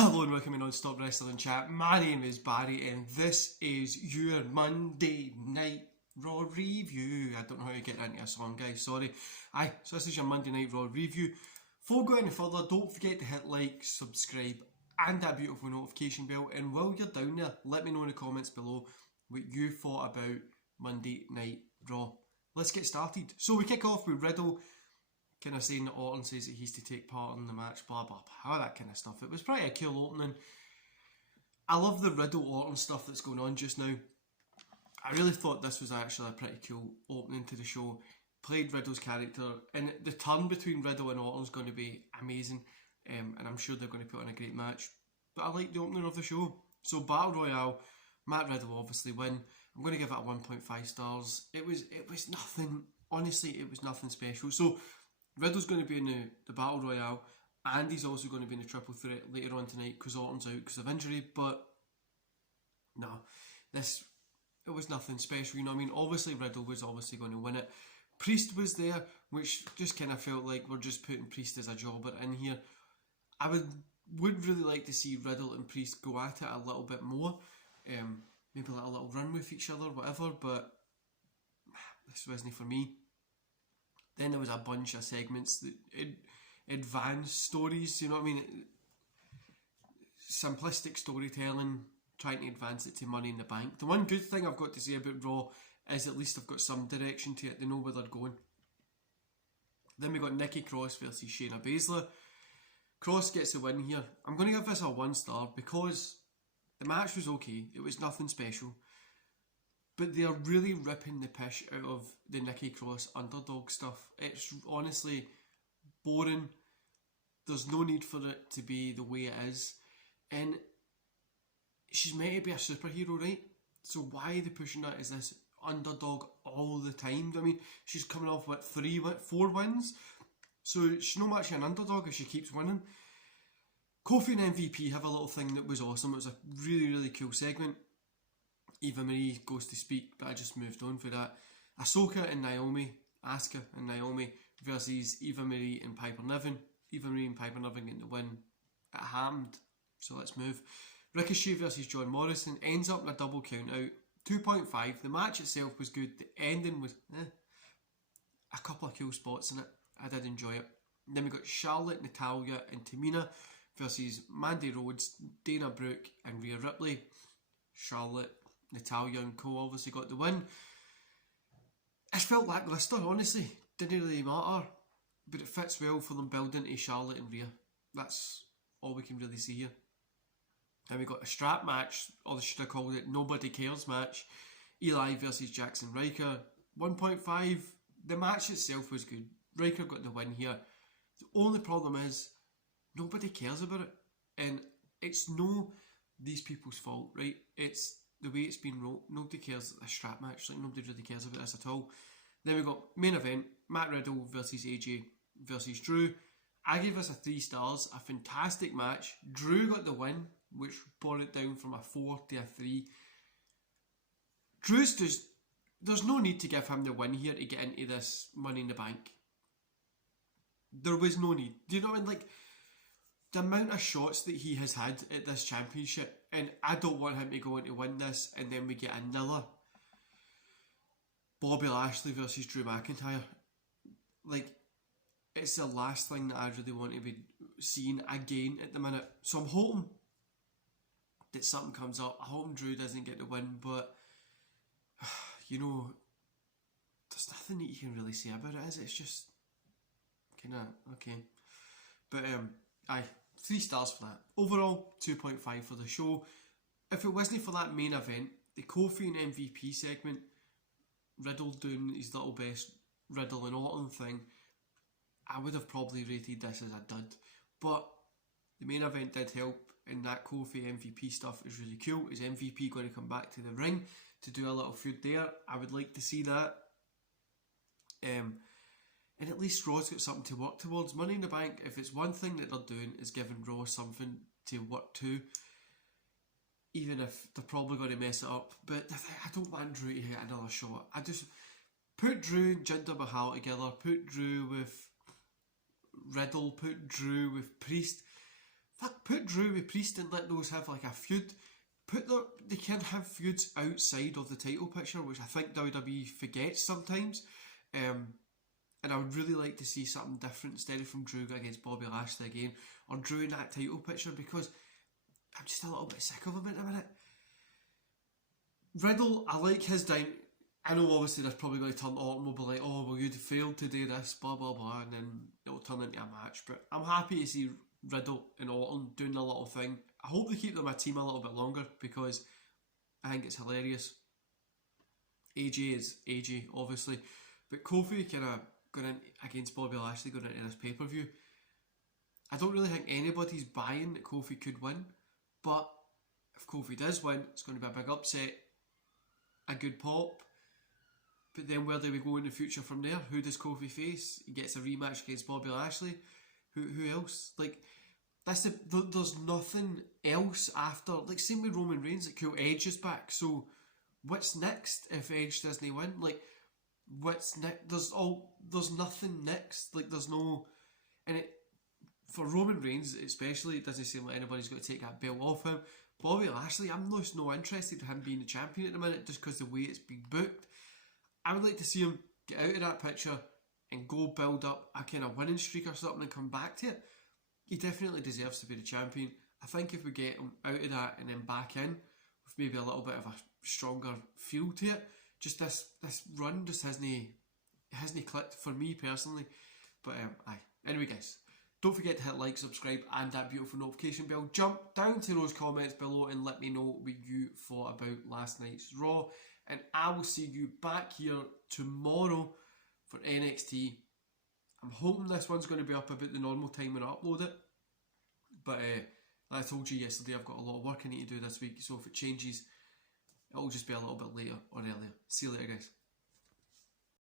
Hello and welcome to Non-Stop Wrestling Chat. My name is Barry and this is your Monday Night Raw review. I don't know how you get into a song, guys, sorry. So this is your Monday Night Raw review. Before going any further, don't forget to hit like, subscribe and that beautiful notification bell. And while you're down there, let me know in the comments below what you thought about Monday Night Raw. Let's get started. So we kick off with Riddle kind of saying that Orton says that he's to take part in the match, blah blah blah, all that kind of stuff. It was pretty a cool opening. I love the Riddle Orton stuff that's going on just now. I really thought this was actually a pretty cool opening to the show. Played Riddle's character, and the turn between Riddle and Orton is going to be amazing, and I'm sure they're going to put on a great match. But I like the opening of the show. So Battle Royale, Matt Riddle obviously win. I'm going to give it a 1.5 stars. It was nothing, honestly, it was nothing special. So Riddle's going to be in the Battle Royale, and he's also going to be in the Triple Threat later on tonight because Orton's out because of injury. But no, it was nothing special, you know what I mean? Obviously Riddle was obviously going to win it. Priest was there, which just kind of felt like we're just putting Priest as a jobber in here. I would really like to see Riddle and Priest go at it a little bit more. Maybe let a little run with each other, whatever, but this wasn't for me. Then there was a bunch of segments that advanced stories, you know what I mean? Simplistic storytelling, trying to advance it to Money in the Bank. The one good thing I've got to say about Raw is at least I've got some direction to it. They know where they're going. Then we got Nikki Cross versus Shayna Baszler. Cross gets the win here. I'm going to give this a 1 star because the match was okay. It was nothing special. But they're really ripping the pish out of the Nikki Cross underdog stuff. It's honestly boring. There's no need for it to be the way it is. And she's meant to be a superhero, right? So why are they pushing that as this underdog all the time? I mean, she's coming off, 4 wins? So she's not actually an underdog if she keeps winning. Kofi and MVP have a little thing that was awesome. It was a really, really cool segment. Eva Marie goes to speak, but I just moved on for that. Asuka and Naomi versus Eva Marie and Piper Niven. Eva Marie and Piper Niven getting the win at hand. So let's move. Ricochet versus John Morrison ends up in a double count out. 2.5. The match itself was good. The ending was a couple of cool spots in it. I did enjoy it. And then we got Charlotte, Natalya and Tamina versus Mandy Rhodes, Dana Brooke and Rhea Ripley. Charlotte, Natalya and Co obviously got the win. It felt lackluster, honestly. Didn't really matter. But it fits well for them building to Charlotte and Rhea. That's all we can really see here. Then we got a strap match, or they should have called it Nobody Cares match. Eli versus Jackson Ryker. 1.5. The match itself was good. Ryker got the win here. The only problem is nobody cares about it. And it's no these people's fault, right? It's the way it's been wrote. Nobody cares a strap match. Like, nobody really cares about this at all. Then we got main event, Matt Riddle versus AJ versus Drew. I gave this a 3 stars. A fantastic match. Drew got the win, which brought it down from a 4 to a 3. Drew's just... There's no need to give him the win here to get into this Money in the Bank. There was no need. Do you know what I mean? Like, the amount of shots that he has had at this championship, and I don't want him to go in to win this and then we get another Bobby Lashley versus Drew McIntyre. Like, it's the last thing that I really want to be seeing again at the minute. So I'm hoping that something comes up. I'm hoping Drew doesn't get the win, but you know, there's nothing that you can really say about it, is it? It's just kind of okay. But 3 stars for that. Overall, 2.5 for the show. If it wasn't for that main event, the Kofi and MVP segment, Riddle doing his little best Riddle and Orton thing, I would have probably rated this as a dud. But the main event did help, and that Kofi MVP stuff is really cool. Is MVP going to come back to the ring to do a little feud there? I would like to see that. And at least Raw's got something to work towards. Money in the Bank, if it's one thing that they're doing, is giving Raw something to work to. Even if they're probably going to mess it up. But I don't want Drew to get another shot. I just put Drew and Jinder Mahal together. Put Drew with Riddle. Put Drew with Priest. fuck, put Drew with Priest and let those have like a feud. They can have feuds outside of the title picture, which I think WWE forgets sometimes. And I would really like to see something different instead of from Drew against Bobby Lashley again, or Drew in that title picture, because I'm just a little bit sick of him at the minute. Riddle, I like his dynamic. I know obviously there's probably going to turn Orton will be like, oh well, you'd failed to do this, blah blah blah, and then it'll turn into a match. But I'm happy to see Riddle and Orton doing a little thing. I hope they keep them a team a little bit longer, because I think it's hilarious. AJ is AJ, obviously, but Kofi kind of going in against Bobby Lashley going into this pay-per-view. I don't really think anybody's buying that Kofi could win, but if Kofi does win, it's going to be a big upset, a good pop. But then where do we go in the future from there? Who does Kofi face? He gets a rematch against Bobby Lashley. Who else? Like, there's nothing else after. Like, same with Roman Reigns. Like, cool, Edge is back. So what's next if Edge doesn't win? Like, what's next? There's nothing next. Like, there's no. And for Roman Reigns especially, it doesn't seem like anybody's going to take that belt off him. Bobby Lashley, I'm just no interested in him being the champion at the minute, just because the way it's been booked. I would like to see him get out of that picture and go build up a kind of winning streak or something and come back to it. He definitely deserves to be the champion. I think if we get him out of that and then back in with maybe a little bit of a stronger feel to it, just this run just hasn't clicked for me personally. But aye. Anyway, guys, don't forget to hit like, subscribe, and that beautiful notification bell. Jump down to those comments below and let me know what you thought about last night's Raw. And I will see you back here tomorrow for NXT. I'm hoping this one's going to be up about the normal time when I upload it. But like I told you yesterday, I've got a lot of work I need to do this week. So if it changes, it'll just be a little bit later or earlier. See you later, guys.